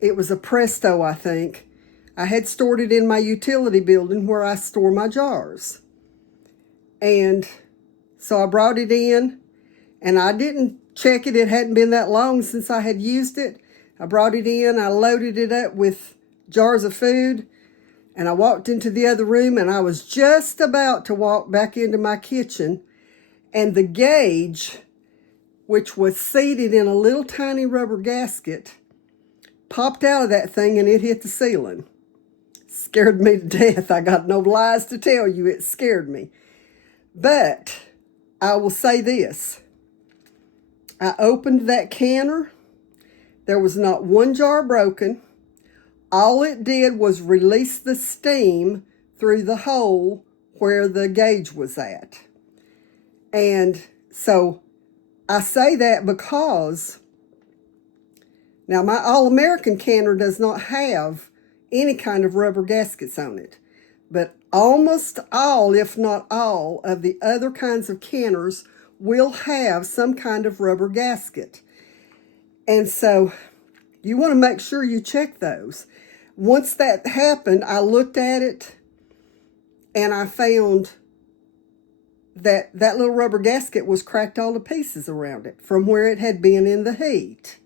It was a Presto, I think. I had stored it in my utility building where I store my jars. And so I brought it in, and I didn't check it. It hadn't been that long since I had used it. I brought it in, I loaded it up with jars of food, and I walked into the other room, and I was just about to walk back into my kitchen, and the gauge, which was seated in a little tiny rubber gasket, popped out of that thing and it hit the ceiling. Scared me to death. I got no lies to tell you. It scared me. But I will say this. I opened that canner. There was not one jar broken. All it did was release the steam through the hole where the gauge was at. And so I say that because now my All-American canner does not have any kind of rubber gaskets on it. But almost all, if not all, of the other kinds of canners will have some kind of rubber gasket. And so you want to make sure you check those. Once that happened, I looked at it and I found that that little rubber gasket was cracked all to pieces around it from where it had been in the heat.